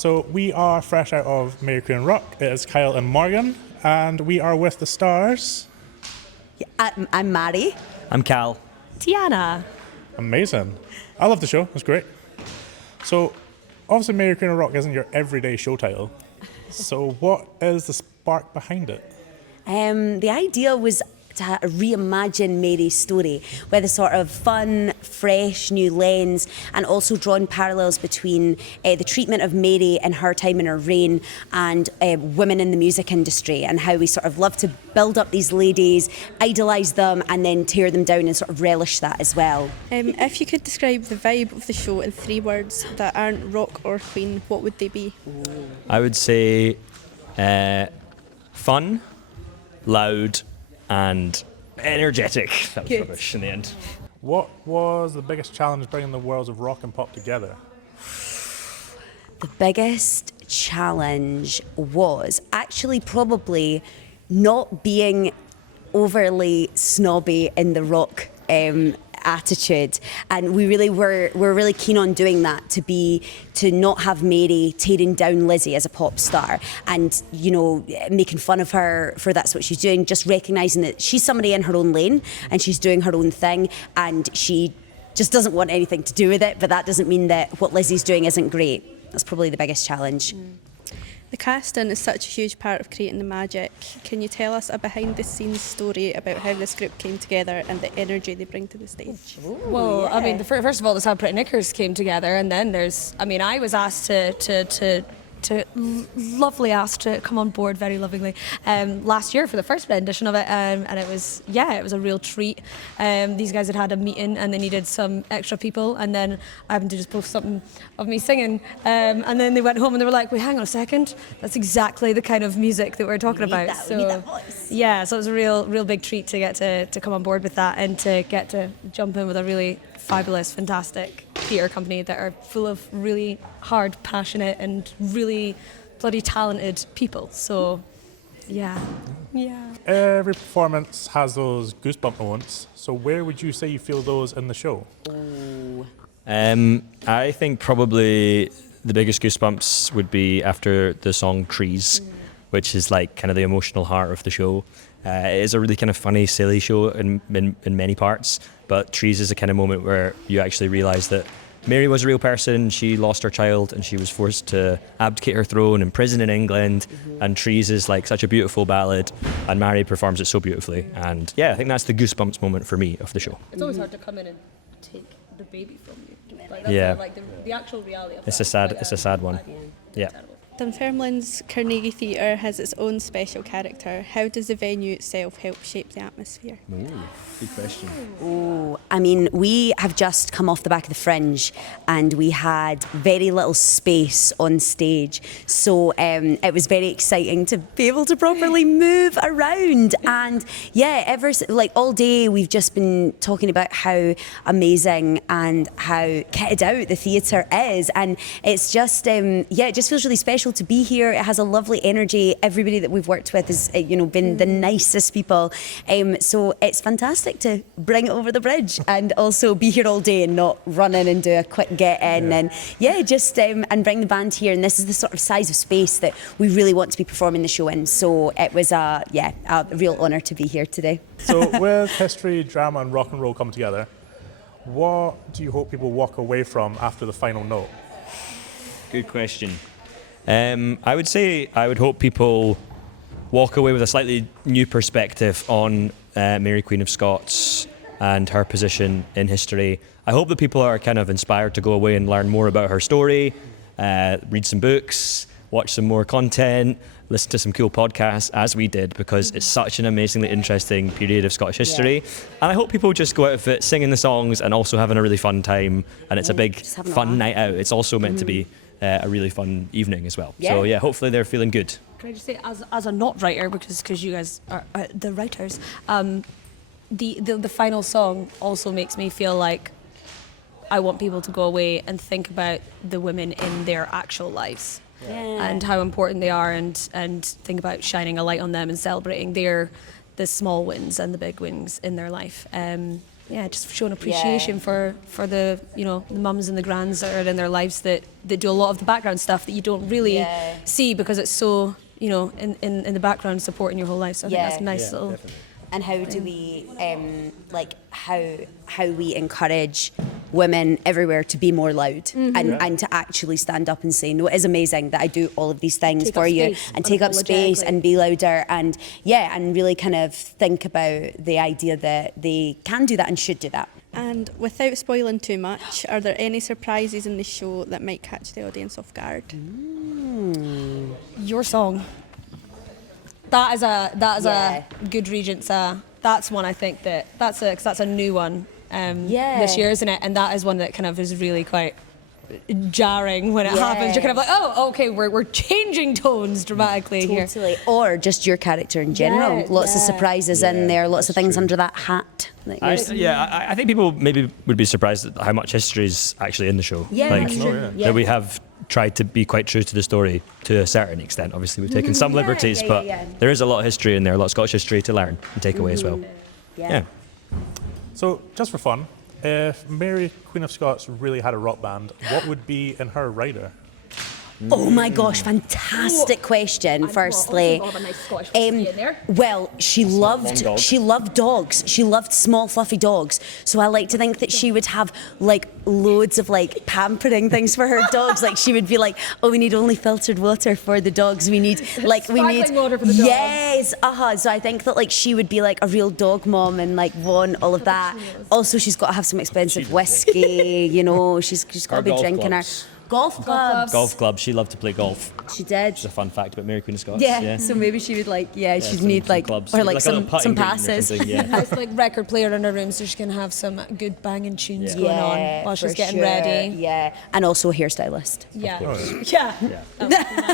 So we are fresh out of Mary Queen Rock. It is Kyle and Morgan, and we are with the stars. Yeah, I'm Mary. I'm Cal. Tiana. Amazing. I love the show. It's great. So, obviously Mary Queen of Rock isn't your everyday show title. So what is the spark behind it? The idea was to reimagine Mary's story with a sort of fun, fresh, new lens, and also drawing parallels between the treatment of Mary in her time in her reign and women in the music industry, and how we sort of love to build up these ladies, idolise them, and then tear them down and sort of relish that as well. If you could describe the vibe of the show in 3 words that aren't rock or Queen, what would they be? I would say fun, loud, and energetic. That was Good. rubbish in the end. What was the biggest challenge bringing the worlds of rock and pop together? The biggest challenge was actually probably not being overly snobby in the rock attitude, and we're really keen on doing that, to not have Mary tearing down Lizzie as a pop star and, you know, making fun of her for that's what she's doing, just recognising that she's somebody in her own lane and she's doing her own thing, and she just doesn't want anything to do with it, but that doesn't mean that what Lizzie's doing isn't great. That's probably the biggest challenge. The casting is such a huge part of creating the magic. Can you tell us a behind-the-scenes story about how this group came together and the energy they bring to the stage? Well, I mean, first of all, that's how Pretty Knickers came together, and then I was asked lovely asked to come on board very lovingly last year for the first edition of it, and it was a real treat. These guys had a meeting and they needed some extra people, and then I happened to just post something of me singing, and then they went home and they were like, wait, hang on a second, that's exactly the kind of music that we're talking about. We need that voice. Yeah, so it was a real big treat to get to come on board with that and to get to jump in with a really fabulous, fantastic theatre company that are full of really hard, passionate and really bloody talented people. So, yeah. Every performance has those goosebump moments. So where would you say you feel those in the show? I think probably the biggest goosebumps would be after the song Trees, which is like kind of the emotional heart of the show. It is a really kind of funny, silly show in many parts, but Trees is a kind of moment where you actually realise that Mary was a real person. She lost her child and she was forced to abdicate her throne in prison in England, and Trees is like such a beautiful ballad, and Mary performs it so beautifully, and yeah, I think that's the goosebumps moment for me of the show. It's always hard to come in and take the baby from you. Like, Yeah. Like the actual reality of It's that. a sad one. Yeah. Dunfermline's Carnegie Theatre has its own special character. How does the venue itself help shape the atmosphere? Good question. I mean, we have just come off the back of the Fringe and we had very little space on stage. So it was very exciting to be able to properly move around. And yeah, all day we've just been talking about how amazing and how kitted out the theatre is. And it's just, it just feels really special to be here. It has a lovely energy. Everybody that we've worked with has, been the nicest people. So it's fantastic to bring it over the bridge and also be here all day and not run in and do a quick get in and and bring the band here. And this is the sort of size of space that we really want to be performing the show in. So it was a real honour to be here today. So with history, drama and rock and roll come together, what do you hope people walk away from after the final note? Good question. I would hope people walk away with a slightly new perspective on Mary Queen of Scots and her position in history. I hope that people are kind of inspired to go away and learn more about her story, read some books, watch some more content, listen to some cool podcasts, as we did, because it's such an amazingly interesting period of Scottish history. And I hope people just go out of it singing the songs and also having a really fun time, and it's a big fun night out. It's also meant to be a really fun evening as well. So yeah, hopefully they're feeling good. Can I just say, as a not writer, because you guys are the writers, the final song also makes me feel like I want people to go away and think about the women in their actual lives and how important they are, and think about shining a light on them and celebrating the small wins and the big wins in their life. just showing appreciation for the the mums and the grands that are in their lives that do a lot of the background stuff that you don't really see because it's so in the background supporting your whole life. So I think that's a nice little. Definitely. And how do we how we encourage women everywhere to be more loud and to actually stand up and say, no, it is amazing that I do all of these things Take for up you space and take up space unapologetically. and be louder and really kind of think about the idea that they can do that and should do that. And without spoiling too much, are there any surprises in the show that might catch the audience off guard? Your song. That is a good Regents. That's one I think that's a new one this year, isn't it? And that is one that kind of is really quite jarring when it happens. You're kind of like, oh, okay, we're changing tones dramatically here. Totally. Or just your character in general. Lots of surprises in there, lots of things under that hat. That I think people maybe would be surprised at how much history is actually in the show. That we have tried to be quite true to the story to a certain extent. Obviously, we've taken some liberties, but there is a lot of history in there, a lot of Scottish history to learn and take away as well. Yeah. So, just for fun, if Mary Queen of Scots really had a rock band, what would be in her rider? Oh my gosh, fantastic question. Firstly, well, she loved dogs. She loved small fluffy dogs. So I like to think that she would have like loads of like pampering things for her dogs. Like she would be like, oh, we need only filtered water for the dogs. We need Sparkling water for the dogs. Yes, So I think that like she would be like a real dog mom and like want all of that. Also, she's got to have some expensive whiskey. She's got to be drinking her. Golf clubs. Golf club. She loved to play golf. She did. It's a fun fact about Mary Queen of Scots. Yeah. So maybe she would she'd need like clubs. or like Like a little some putting green or passes. something, yeah. Nice like record player in her room so she can have some good banging tunes going on while she's for getting sure. ready. Yeah. And also a hairstylist. Yeah. course. Yeah. Yeah.